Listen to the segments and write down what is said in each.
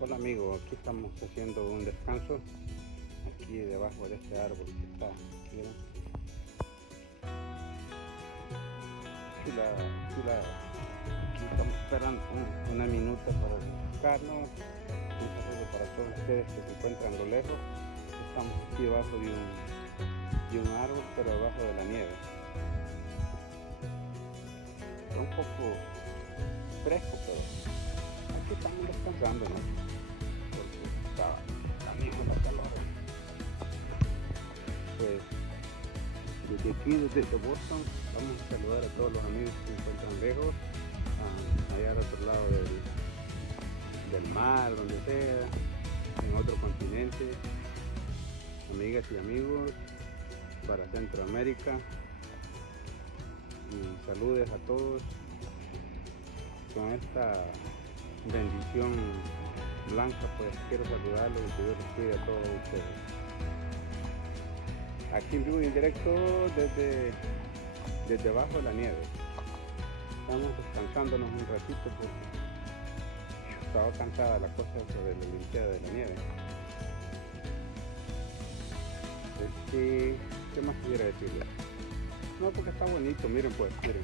Hola amigo, aquí estamos haciendo un descanso aquí debajo de este árbol que está, miren, chula, chula. Aquí estamos esperando una minuta para descansarnos. Un saludo para todos ustedes que se encuentran a lo lejos. Estamos aquí debajo de un árbol, pero debajo de la nieve. Está un poco fresco, pero aquí estamos descansando, ¿no? Porque está mismo la calor. Pues desde aquí, desde Boston, vamos a saludar a todos los amigos que se encuentran lejos, allá al otro lado del mar, donde sea, en otro continente, amigas y amigos para Centroamérica, y saludes a todos con esta bendición blanca. Pues quiero saludarlos y que Dios los cuide a todos ustedes. Aquí en vivo y en directo desde abajo de la nieve. Estamos descansándonos un ratito porque estaba cansada la cosa de la limpieza de la nieve. ¿Qué más quisiera decirles? No, porque está bonito, miren pues, miren.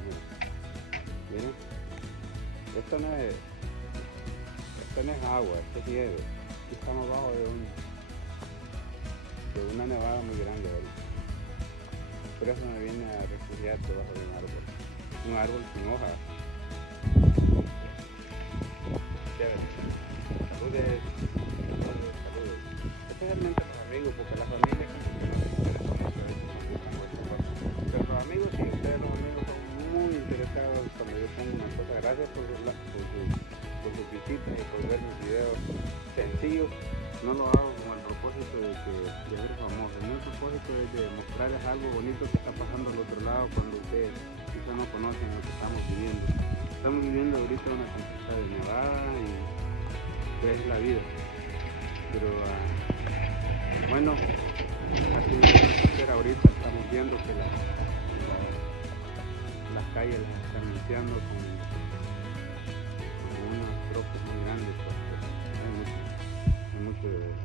Esto no es agua, esto es nieve. Aquí estamos abajo de una nevada muy grande ahorita. Por eso me vine a refugiar debajo de un árbol sin hojas. Saludes. Especialmente los amigos, porque la familia como que no se interesa mucho en eso. Pero los amigos sí, ustedes los amigos son muy interesados cuando yo pongo una cosa. Gracias por sus visitas y por ver mis videos sencillos. No lo hago con el propósito de ser famoso. Mi propósito es de mostrarles algo bonito que está pasando al otro lado cuando ustedes quizás no conocen lo que estamos viviendo. Estamos viviendo ahorita una tempestad de nevada y es la vida. Pero bueno, así es ahorita. Estamos viendo que las calles las están limpiando con unos trozos muy grandes. Hay mucho de eso.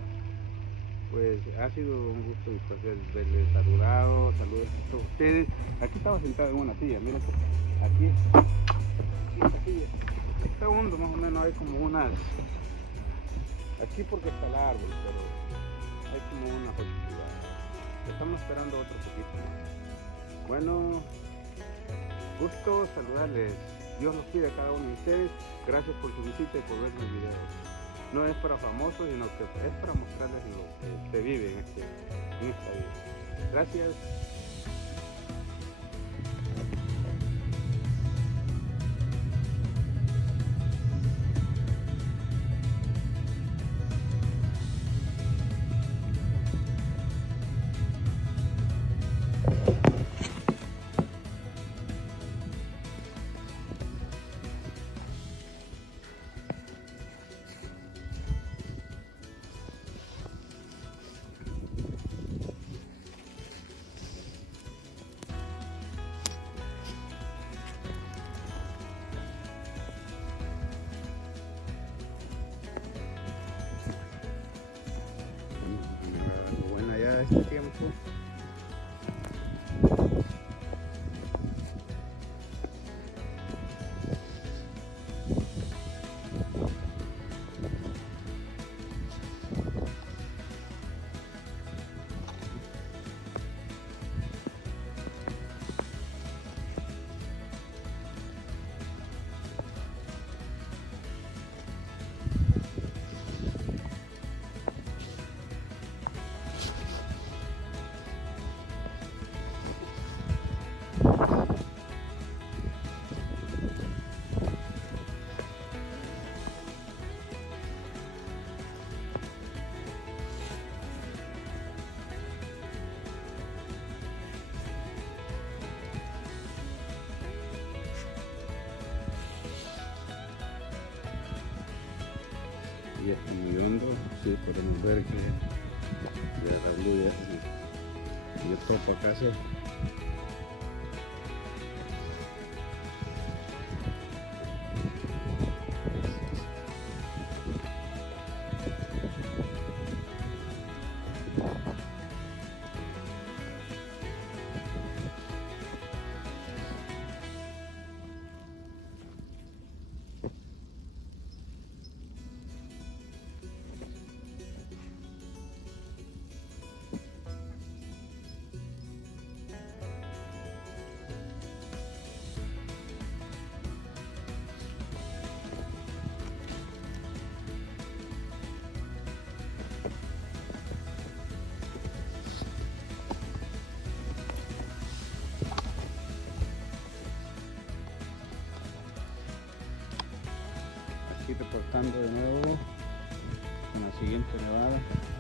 Pues ha sido un gusto y placer verles. Saludos a todos ustedes. Aquí estaba sentado en una silla, miren, aquí esta silla está hondo, más o menos hay como unas, aquí porque está el árbol, pero hay como unas 8 pulgadas. Estamos esperando otro poquito más. Bueno, gusto saludarles. Dios los cuide a cada uno de ustedes. Gracias por su visita y por ver mis videos. No es para famosos, sino que es para mostrarles lo que se vive en esta vida. Gracias. Bueno, ya este tiempo ya está muy hondo. Sí, podemos ver que ya la luz ya topa casi. aquí reportando de nuevo con la siguiente nevada.